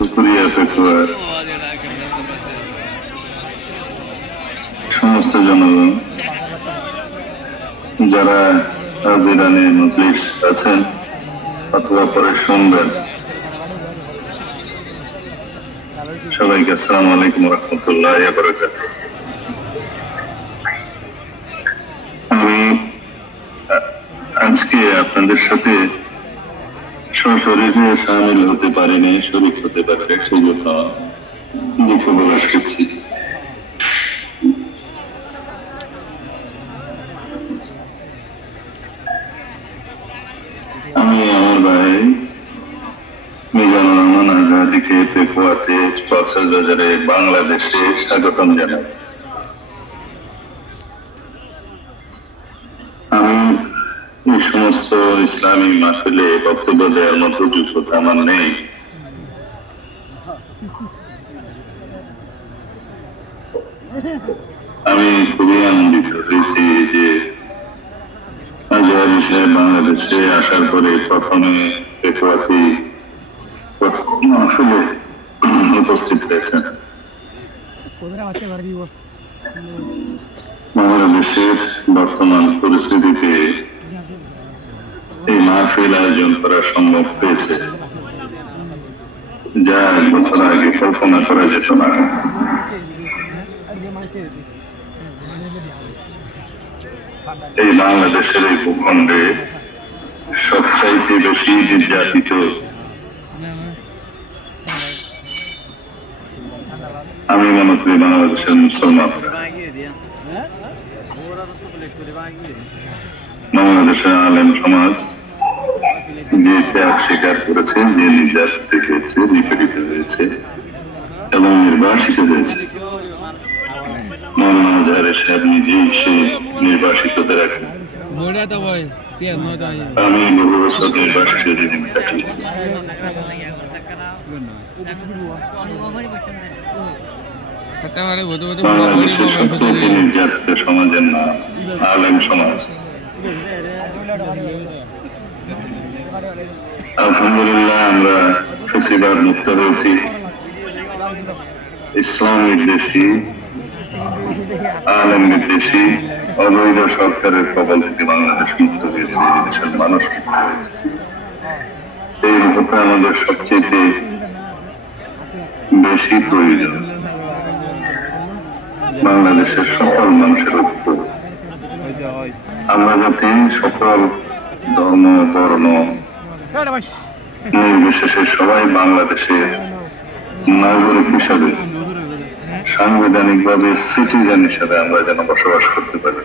শুকরিয়া পেশোয়ার সমস্ত জনগণ যারা আজ ইরানে মজলিস আছেন অথবা পরে শুনবেন, সবাইকে আসসালামু আলাইকুম ওয়া রাহমাতুল্লাহি ওয়া বারাকাতুহু। আমি আজকে আপনাদের সাথে সশরীরে শামিল হতে পারিনি, শরীক হতে পারে, সেই জন্য দুঃখ প্রকাশ করছি। আমি আমার ভাই মিজানুর রহমান আজহারিকে পেকুয়াতে কক্সবাজারে বাংলাদেশে স্বাগতম জানাই। আমি এই সমস্ত ইসলামী মাহফিলে বক্তব্য দেওয়ার মতো যোগ্যতা আমার নেই। আমি খুবই আনন্দিত হয়েছি যে আজহারি সাহেব বাংলাদেশে আসার পরে প্রথমে পেকুয়াতে আসলে উপস্থিত হয়েছেন। বাংলাদেশের বর্তমান পরিস্থিতিতে এই মাহফিল আয়োজন করা সম্ভব হয়েছে, যা 1 বছর আগে কল্পনা করা যেত না। এই বাংলাদেশের এই ভূখণ্ডে সবচাইতে বেশি নির্যাতিত আমি মনে করি বাংলাদেশের মুসলমান। বাংলাদেশের আলেম সমাজ যে ত্যাগ স্বীকার করেছে, যে নির্যাতিত হয়েছে, নিপীড়িত হয়েছে এবং নির্বাসিত হয়েছে, মৌলানা আজহারি সাহেব নিজেই সেই নির্বাসিতদের একজন। আমি বহু বছর নির্বাসিত জীবন কাটিয়েছি। বাংলাদেশের সবচেয়ে নির্যাতিত সমাজের নাম আলেম সমাজ। আলহামদুলিল্লাহ আমরা ফেসিবাদ মুক্ত হয়েছি। ইসলাম বিদ্বেষী, আলেম বিদ্বেষী অবৈধ সরকারের কবল থেকে বাংলাদেশ মুক্ত হয়েছে, দেশের মানুষ মুক্ত হয়েছে। এই মুহূর্তে আমাদের সবচেয়ে বেশি প্রয়োজন বাংলাদেশের সকল মানুষের ঐক্য। আমরা যাতে সকল ধর্ম বর্ণ নির্বিশেষে সবাই বাংলাদেশের নাগরিক হিসাবে, সাংবিধানিকভাবে সিটিজেন হিসাবে আমরা যেন বসবাস করতে পারি।